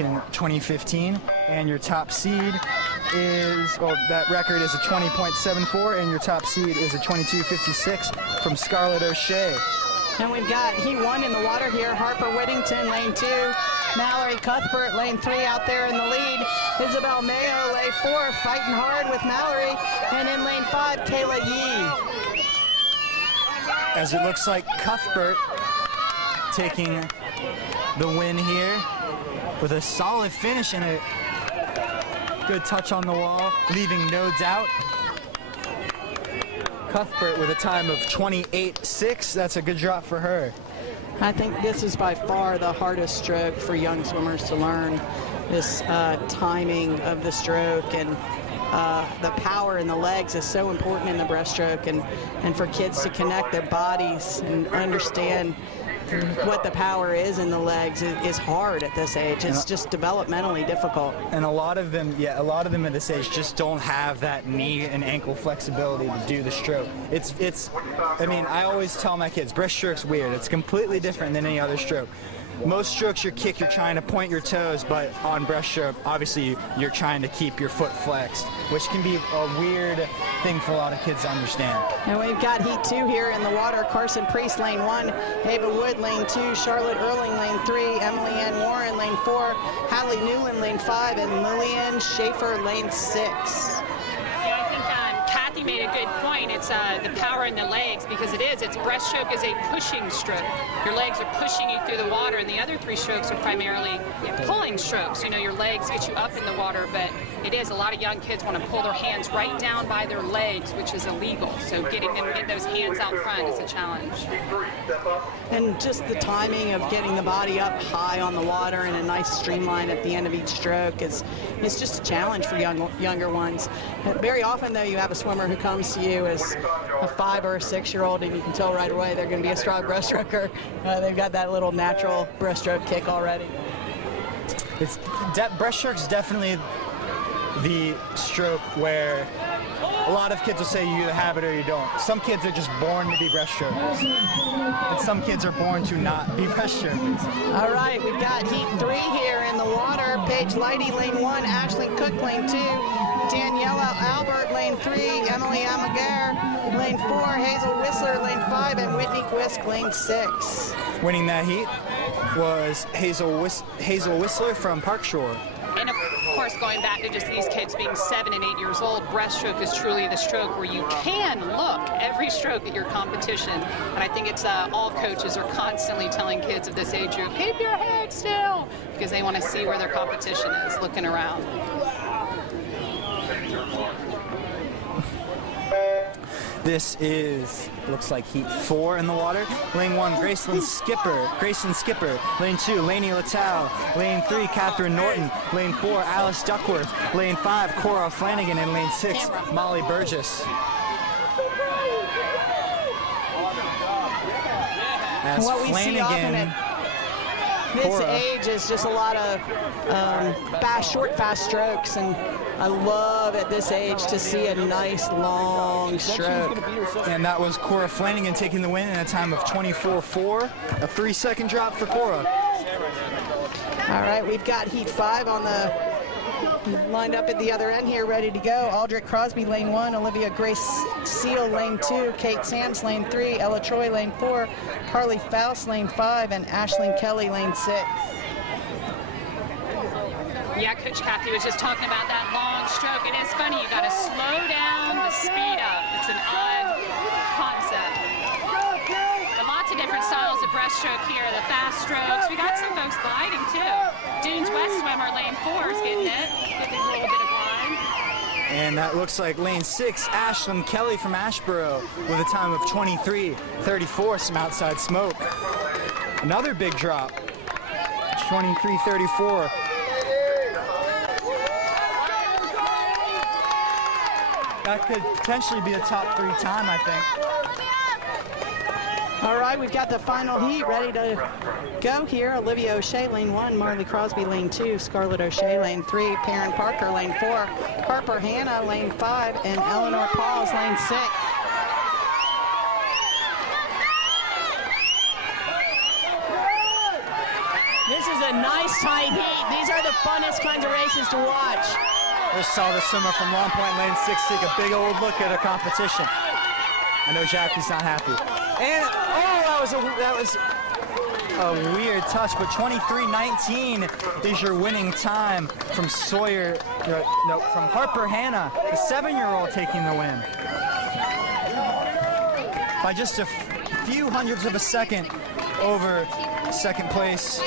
in 2015, and your top seed is, well, that record is a 20.74, and your top seed is a 22.56 from Scarlett O'Shea. And we've got he1 in the water here, Harper Whittington, lane 2. Mallory Cuthbert, lane 3, out there in the lead. Isabel Mayo, lane 4, fighting hard with Mallory. And in lane 5, Kayla Yee. As it looks like Cuthbert taking the win here with a solid finish and a good touch on the wall, leaving no doubt. Cuthbert with a time of 28.6. That's a good drop for her. I think this is by far the hardest stroke for young swimmers to learn, this timing of the stroke, and the power in the legs is so important in the breaststroke, and for kids to connect their bodies and understand what the power is in the legs is hard at this age. It's just developmentally difficult. And a lot of them at this age just don't have that knee and ankle flexibility to do the stroke. I mean, I always tell my kids, breaststroke's weird. It's completely different than any other stroke. Most strokes, your kick, you're trying to point your toes, but on breaststroke, obviously, you're trying to keep your foot flexed, which can be a weird thing for a lot of kids to understand. And we've got heat 2 here in the water. Carson Priest, lane 1. Ava Wood, lane 2. Charlotte Erling, lane 3. Emily Ann Warren, lane 4. Hallie Newland, lane 5. And Lillian Schaefer, lane 6. Kathy made a good point. It's the power in the legs, because it's breaststroke is a pushing stroke. Your legs are pushing you through the water, and the other 3 strokes are primarily pulling strokes. You know, your legs get you up in the water, but a lot of young kids want to pull their hands right down by their legs, which is illegal. So getting those hands out front is a challenge. And just the timing of getting the body up high on the water and a nice streamline at the end of each stroke is just a challenge for younger ones. Very often, though, you have a swimmer who comes to you as a 5 or a 6-year-old, and you can tell right away they're going to be a strong breaststroker. They've got that little natural breaststroke kick already. Breaststroke's definitely the stroke where a lot of kids will say you either have it or you don't. Some kids are just born to be breaststrokers, and some kids are born to not be breaststrokers. All right, we've got heat 3 here in the water. Paige Leidy, lane 1. Ashley Cook, lane 2. Daniela Albert, lane 3. Emily Amaguer, lane 4. Hazel Whistler, lane 5. And Whitney Quisk, lane 6. Winning that heat was Hazel Whistler from Park Shore. And of course, going back to just these kids being 7 and 8 years old, breaststroke is truly the stroke where you can look every stroke at your competition. And I think it's all coaches are constantly telling kids of this age group, keep your head still, because they want to see where their competition is, looking around. This looks like heat 4 in the water. Lane 1, Grayson Skipper. Lane 2, Lainey Littell. Lane 3, Catherine Norton. Lane 4, Alice Duckworth. Lane 5, Cora Flanagan. And lane 6, Molly Burgess. As what we see often at this age is just a lot of short, fast strokes, and I love at this age to see a nice long stroke. And that was Cora Flanagan taking the win in a time of 24.4, a 3-second drop for Cora. All right, we've got heat 5 on the lined up at the other end here, ready to go. Aldrich Crosby, lane 1. Olivia Grace Seal, lane 2. Kate Sands, lane 3. Ella Troy, lane 4. Carly Faust, lane 5. And Ashlyn Kelly, lane 6. Yeah, Coach Kathy was just talking about that long stroke. It is funny, you got to slow down to speed up. It's an odd concept. But lots of different styles of breaststroke here. The fast strokes. We got some folks gliding too. Dunes West swimmer, lane 4 is getting it. Getting a little bit of glide. And that looks like lane 6, Ashlyn Kelly from Ashboro with a time of 23.34, some outside smoke. Another big drop, 23.34. That could potentially be a top 3 time, I think. All right, we've got the final heat ready to go here. Olivia O'Shea, lane 1. Marley Crosby, lane 2. Scarlett O'Shea, lane 3. Perrin Parker, lane 4. Harper Hannah, lane 5. And Eleanor Pauls, lane 6. This is a nice tight heat. These are the funnest kinds of races to watch. Just saw the swimmer from Long Point Lane 6 take a big old look at her competition. I know Jackie's not happy. And, oh, that was a weird touch, but 23:19 is your winning time from Sawyer, no, from Harper Hannah, the 7-year-old taking the win. By just a few hundredths of a second over second place.